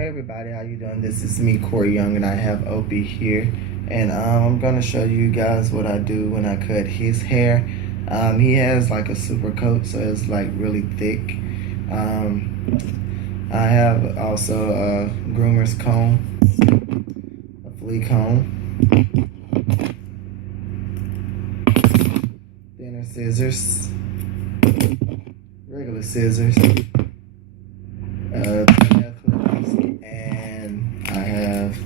Hey everybody, how you doing? This is me, Corey Young, and I have Opie here. And I'm gonna show you guys what I do when I cut his hair. He has like a super coat, so it's like really thick. I have also a groomer's comb, a flea comb, thinner scissors, regular scissors, nail clippers, and I have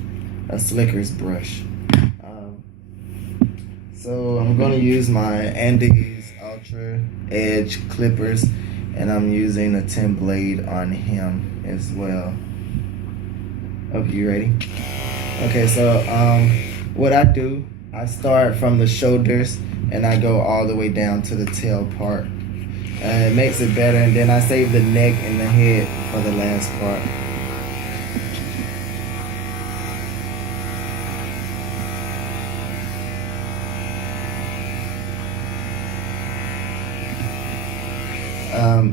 a slicker's brush. So I'm gonna use my Andes Ultra Edge clippers, and I'm using a 10 blade on him as well. Okay, you ready? Okay, so what I do, I start from the shoulders and I go all the way down to the tail part. It makes it better, and then I save the neck and the head for the last part.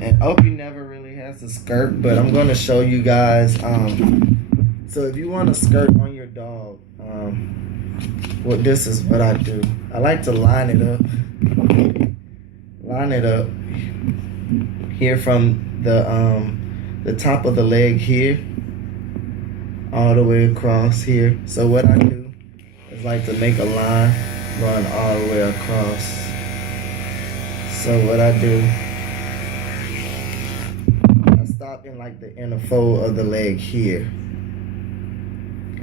And Opie never really has a skirt, but I'm going to show you guys. So if you want a skirt on your dog, this is what I do. I like to line it up here from the top of the leg here all the way across here. So what I do is like to make a line run all the way across. So what I do, stop in like the inner fold of the leg here,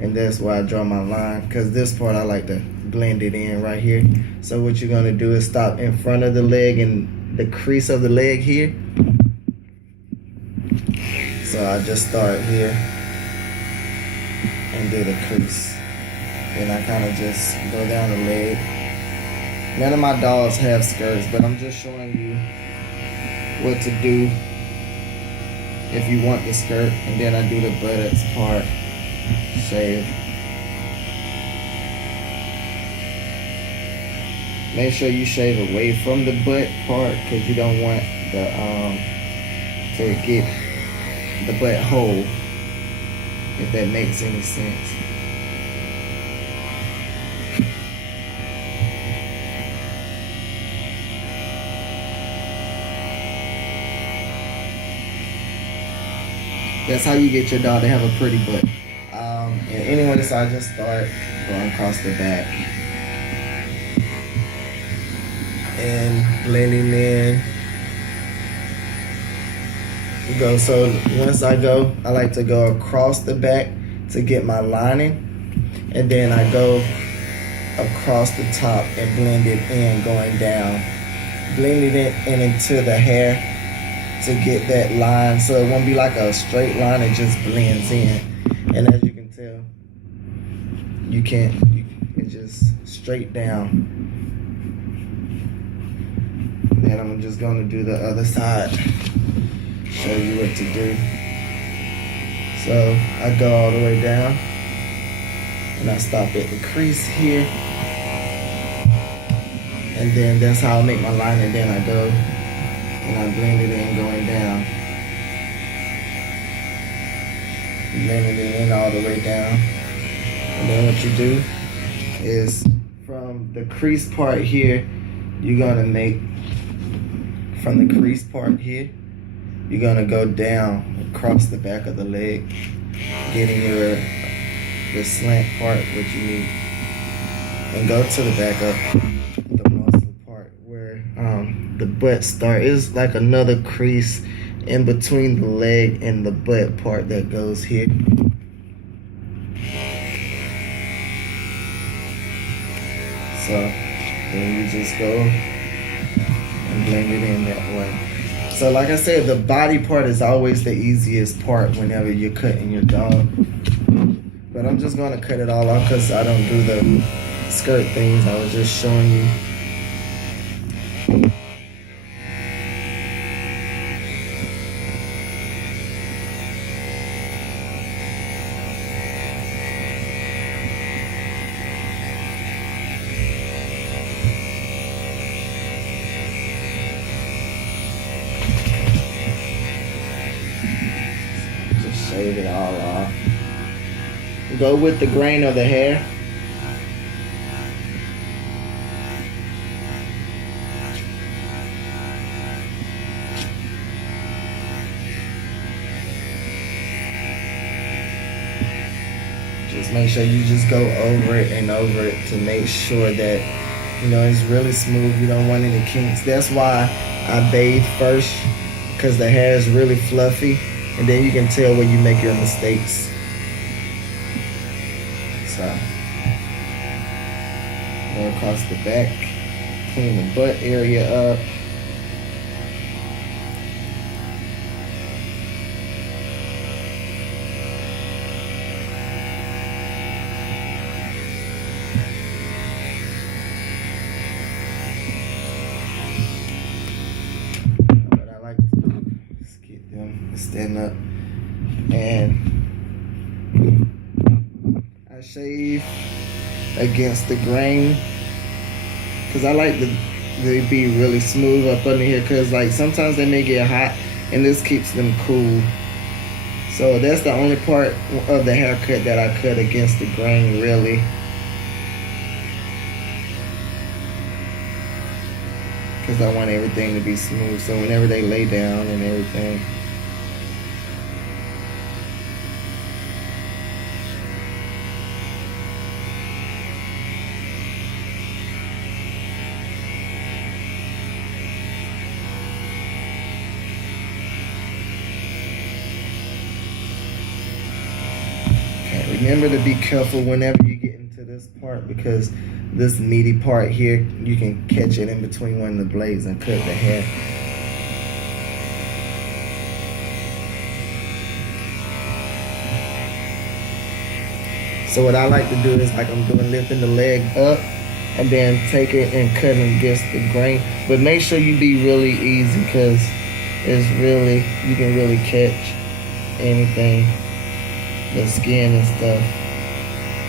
and that's why I draw my line, because this part I like to blend it in right here. So what you're gonna do is stop in front of the leg and the crease of the leg here. So I just start here and do the crease, then I kind of just go down the leg. None of my dogs have skirts, but I'm just showing you what to do if you want the skirt. And then I do the buttocks part, shave. Make sure you shave away from the butt part, because you don't want to get the butt whole, if that makes any sense. That's how you get your dog to have a pretty butt. And anyway, so I just start going across the back and blending in. So once I go, I like to go across the back to get my lining, and then I go across the top and blend it in, going down, blending it in into the hair to get that line, so it won't be like a straight line, it just blends in. And as you can tell, it's just straight down. Then I'm just gonna do the other side, show you what to do. So I go all the way down and I stop at the crease here, and then that's how I make my line, and then I go and I blend it in going down. Blend it in all the way down. And then what you do is from the crease part here, you're gonna make, from the crease part here, you're gonna go down across the back of the leg, getting the slant part, what you need, and go to the back of the muscle part where the butt start. Is like another crease in between the leg and the butt part that goes here. So then you just go and blend it in that way. So like I said, the body part is always the easiest part whenever you're cutting your dog. But I'm just gonna cut it all off because I don't do the skirt things. I was just showing you. shave it all off. Go with the grain of the hair. Just make sure you just go over it and over it to make sure that, you know, it's really smooth. You don't want any kinks. That's why I bathe first, because the hair is really fluffy, and then you can tell when you make your mistakes. So, go across the back, clean the butt area up. Stand up, and I shave against the grain because I like to be really smooth up under here, because like sometimes they may get hot and this keeps them cool. So that's the only part of the haircut that I cut against the grain, really. Because I want everything to be smooth, so whenever they lay down and everything. Remember to be careful whenever you get into this part, because this meaty part here, you can catch it in between one of the blades and cut the hair. So what I like to do is, like I'm doing, lifting the leg up and then take it and cutting against the grain. But make sure you be really easy, because it's really, you can really catch anything, the skin and stuff.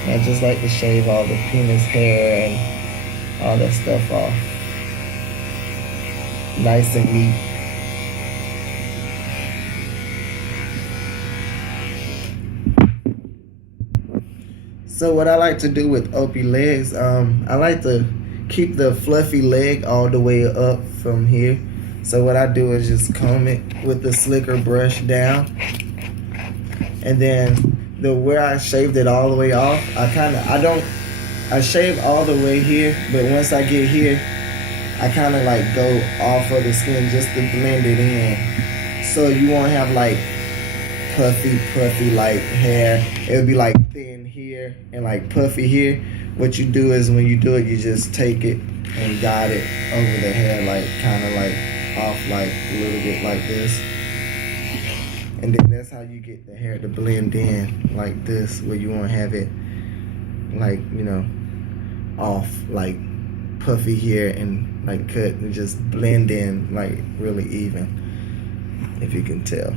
I just like to shave all the penis hair and all that stuff off. Nice and neat. So what I like to do with Opie legs, I like to keep the fluffy leg all the way up from here. So what I do is just comb it with the slicker brush down. And then where I shaved it all the way off, I shave all the way here, but once I get here, I kind of like go off of the skin just to blend it in. So you won't have like puffy like hair. It'll be like thin here and like puffy here. What you do is, when you do it, you just take it and guide it over the hair, like kind of like off, like a little bit like this. And then that's how you get the hair to blend in like this, where you won't have it like, you know, off, like puffy here and like cut, and just blend in like really even, if you can tell.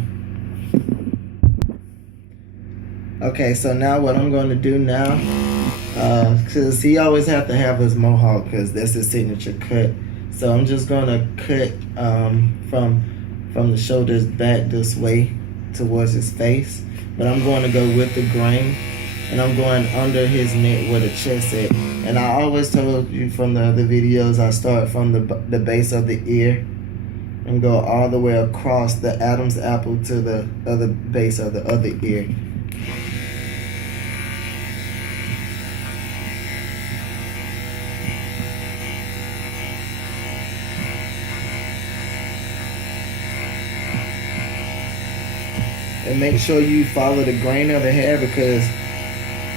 Okay, so now what I'm going to do now, because he always have to have his mohawk, because that's his signature cut. So I'm just going to cut from the shoulders back this way towards his face, but I'm going to go with the grain, and I'm going under his neck where the chest at. And I always told you from the other videos, I start from the base of the ear and go all the way across the Adam's apple to the other base of the other ear. And make sure you follow the grain of the hair, because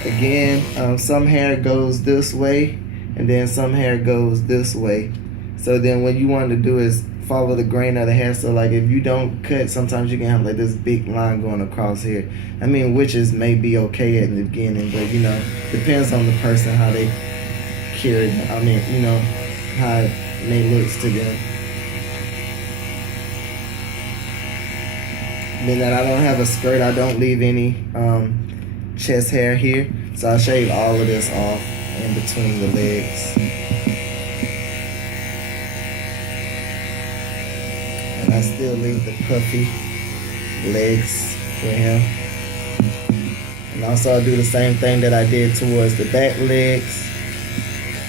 again, some hair goes this way and then some hair goes this way. So then what you want to do is follow the grain of the hair. So like if you don't cut, sometimes you can have like this big line going across here. I mean, witches may be okay at the beginning, but you know, depends on the person, how they carry it. I mean, you know, how it may looks to them. Being that I don't have a skirt, I don't leave any chest hair here, so I shave all of this off in between the legs. And I still leave the puffy legs for him. And also I'll do the same thing that I did towards the back legs.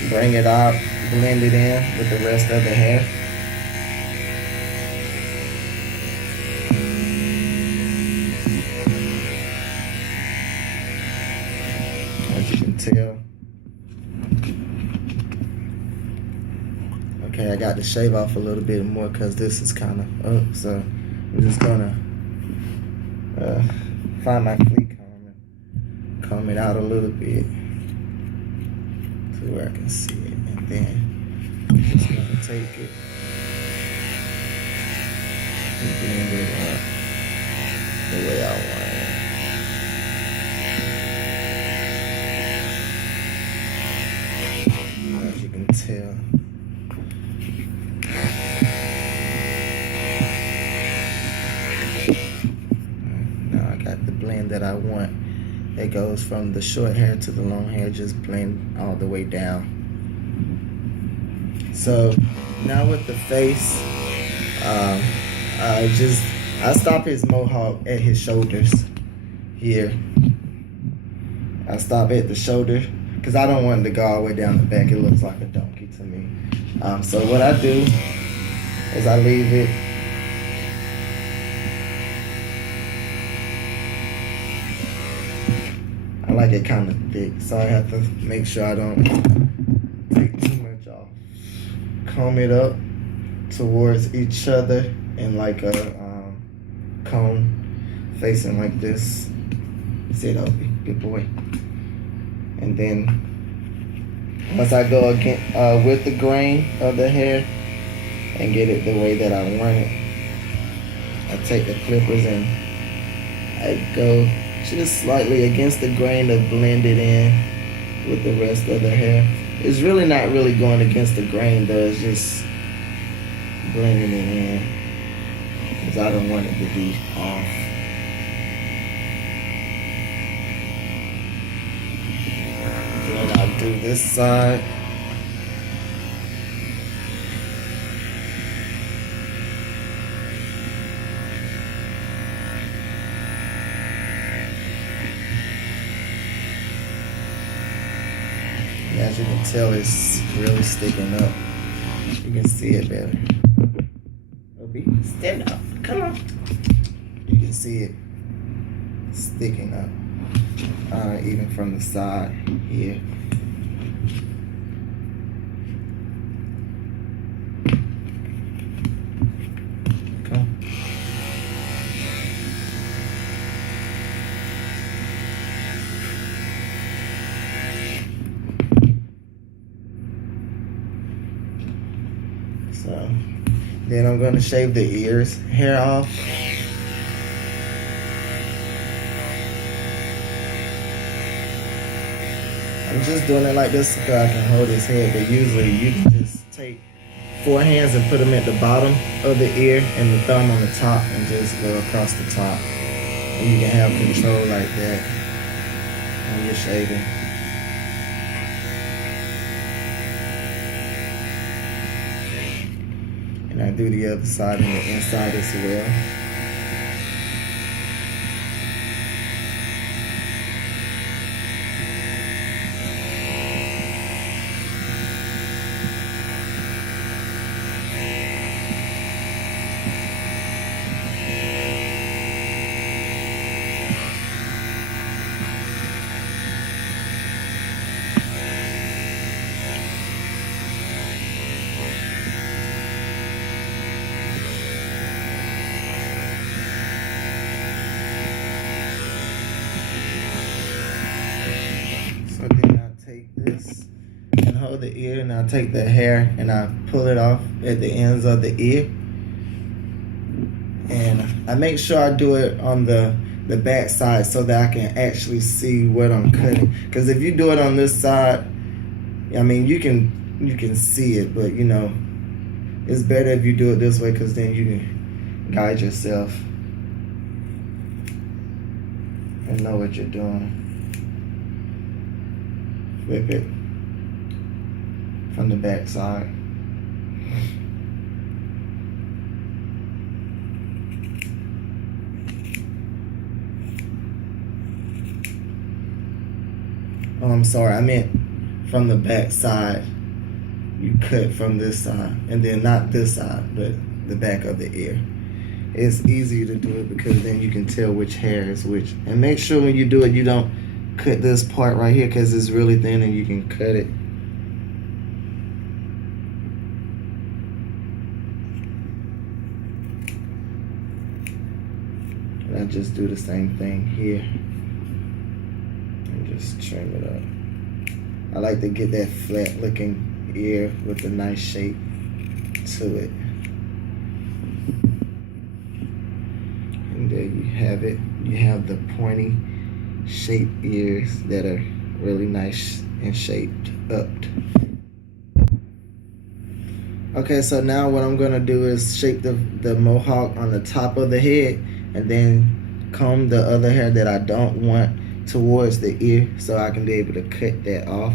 Bring it out, blend it in with the rest of the hair. As you can tell. Okay, I got to shave off a little bit more because this is kind of up. So I'm just gonna find my flea comb and comb it out a little bit to where I can see it. And then I'm just gonna take it and blend it up the way I want it. As you can tell. Now I got the blend that I want. It goes from the short hair to the long hair, just blend all the way down. So now with the face, I stop his mohawk at his shoulders here. I stop at the shoulder because I don't want it to go all the way down the back. It looks like a donkey to me. So what I do is I leave it I like it kind of thick, so I have to make sure I don't take too much off. Comb it up towards each other in like a comb facing like this. Sit over, good boy. And then once I go again with the grain of the hair and get it the way that I want it, I take the clippers and I go just slightly against the grain to blend it in with the rest of the hair. It's really not really going against the grain though, it's just blending it in because I don't want it to be off. Then I'll do this side. As you can tell, it's really sticking up. You can see it better. Obi, stand up. Come on. You can see it sticking up, even from the side here. Okay. So then I'm going to shave the ears hair off. I'm just doing it like this so I can hold his head, but usually you can just take 4 hands and put them at the bottom of the ear and the thumb on the top and just go across the top. And you can have control like that when you're shaving. And I do the other side and the inside as well. So then I take this and hold the ear, and I take the hair and I pull it off at the ends of the ear. And I make sure I do it on the back side so that I can actually see what I'm cutting. Because if you do it on this side, I mean, you can see it, but you know, it's better if you do it this way because then you can guide yourself and know what you're doing. Flip it from the back side. Oh, I'm sorry, I meant from the back side. You cut from this side, and then not this side, but the back of the ear. It's easier to do it because then you can tell which hair is which. And make sure when you do it, you don't cut this part right here because it's really thin and you can cut it. And I just do the same thing here. And just trim it up. I like to get that flat looking ear with a nice shape to it. And there you have it. You have the pointy shaped ears that are really nice and shaped up. Okay, so now what I'm gonna do is shape the mohawk on the top of the head and then comb the other hair that I don't want towards the ear so I can be able to cut that off.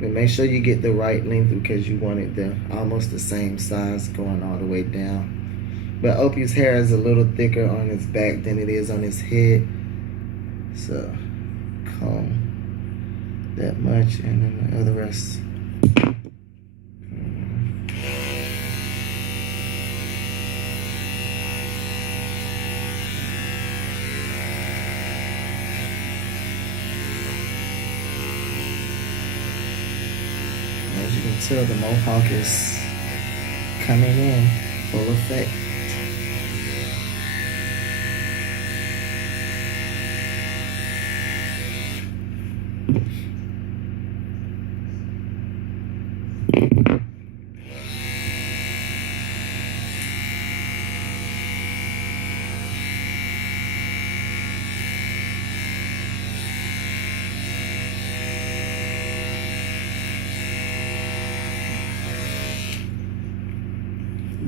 But make sure you get the right length because you want it almost the same size going all the way down. But Opie's hair is a little thicker on his back than it is on his head. So comb that much and then the other rest. As you can tell, the mohawk is coming in full effect.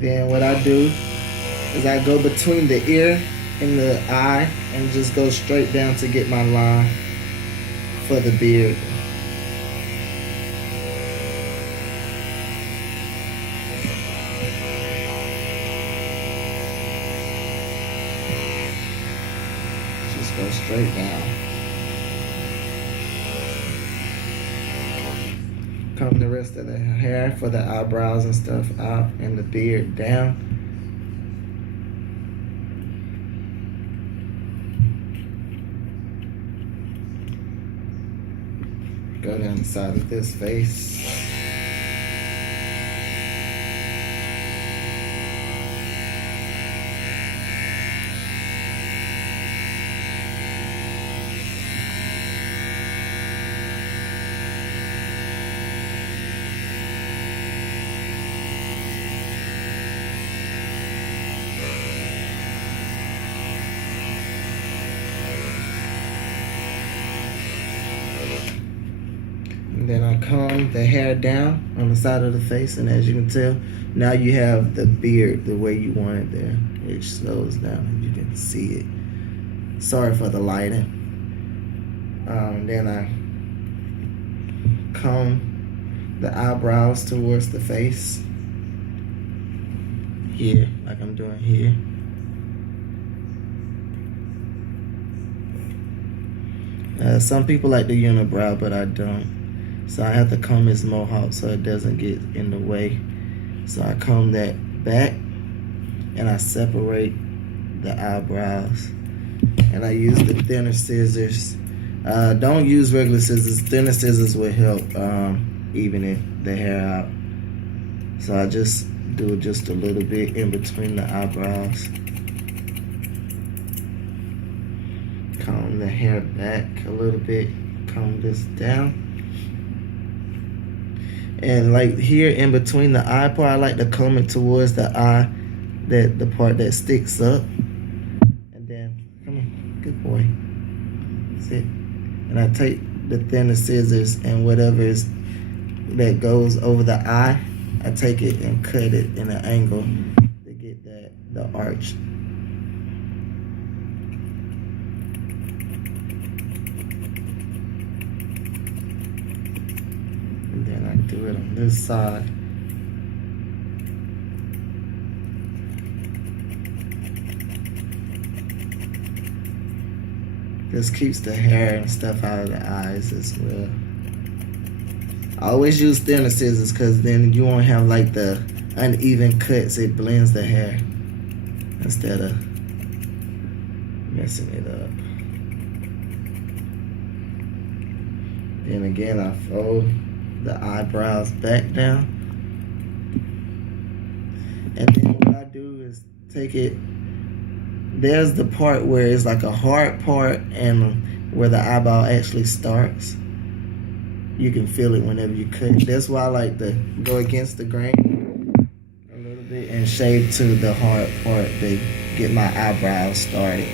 Then what I do is I go between the ear and the eye and just go straight down to get my line for the beard. Just go straight down. Comb the rest of the hair for the eyebrows and stuff out and the beard down. Go down the side of this face. Then I comb the hair down on the side of the face, and as you can tell, now you have the beard the way you want it there. It slows down and you can see it. Sorry for the lighting. Then I comb the eyebrows towards the face. Here, like I'm doing here. Some people like the unibrow, but I don't. So I have to comb his mohawk so it doesn't get in the way. So I comb that back and I separate the eyebrows. And I use the thinner scissors. Don't use regular scissors. Thinner scissors will help even the hair out. So I just do just a little bit in between the eyebrows. Comb the hair back a little bit. Comb this down. And like here in between the eye part, I like to comb it towards the eye, the part that sticks up. And then, come on, good boy. That's it. And I take the thinner scissors and whatever is that goes over the eye, I take it and cut it in an angle to get the arch. And then I do it on this side. This keeps the hair and stuff out of the eyes as well. I always use thinner scissors because then you won't have like the uneven cuts. It blends the hair instead of messing it up. Then again, I fold the eyebrows back down. And then what I do is take it, there's the part where it's like a hard part and where the eyeball actually starts. You can feel it whenever you cut. That's why I like to go against the grain a little bit and shave to the hard part to get my eyebrows started.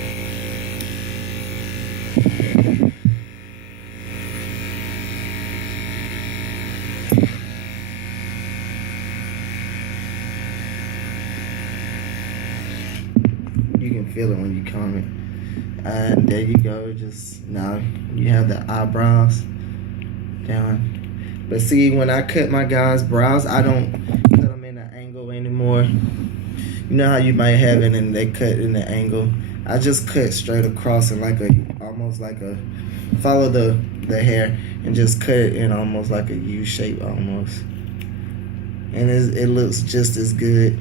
You can feel it when you comb it. And there you go. Just now you have the eyebrows down. But see, when I cut my guys' brows, I don't cut them in an angle anymore. You know how you might have it and they cut in the angle. I just cut straight across and like almost like a, follow the hair and just cut it in almost like a U shape almost. And it looks just as good.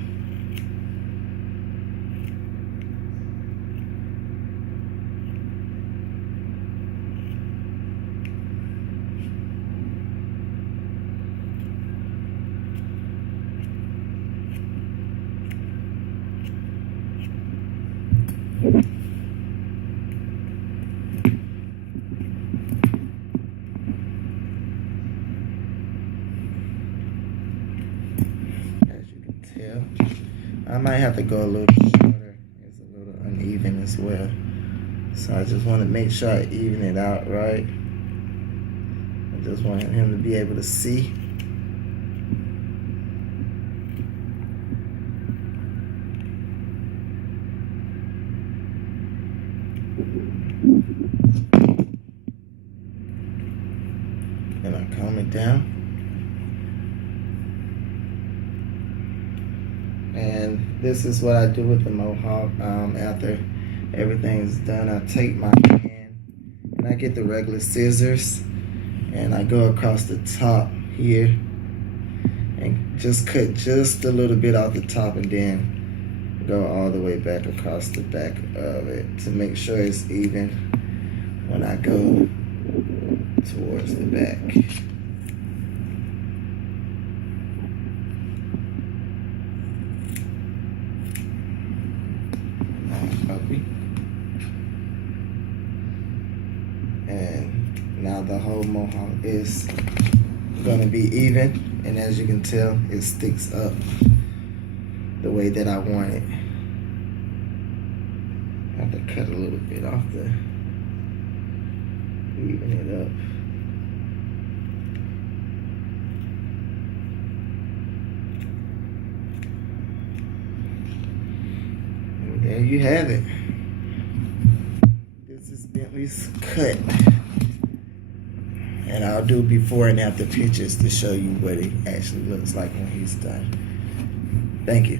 As you can tell, I might have to go a little shorter. It's a little uneven as well. So I just want to make sure I even it out right. I just want him to be able to see. And I comb it down. And this is what I do with the mohawk. After everything's done, I take my hand and I get the regular scissors and I go across the top here and just cut just a little bit off the top and then go all the way back across the back of it to make sure it's even when I go towards the back. Copy. And now the whole mohawk is gonna be even, and as you can tell, it sticks up the way that I want it. I have to cut a little bit off to even it up. And there you have it. This is Bentley's cut. And I'll do before and after pictures to show you what it actually looks like when he's done. Thank you.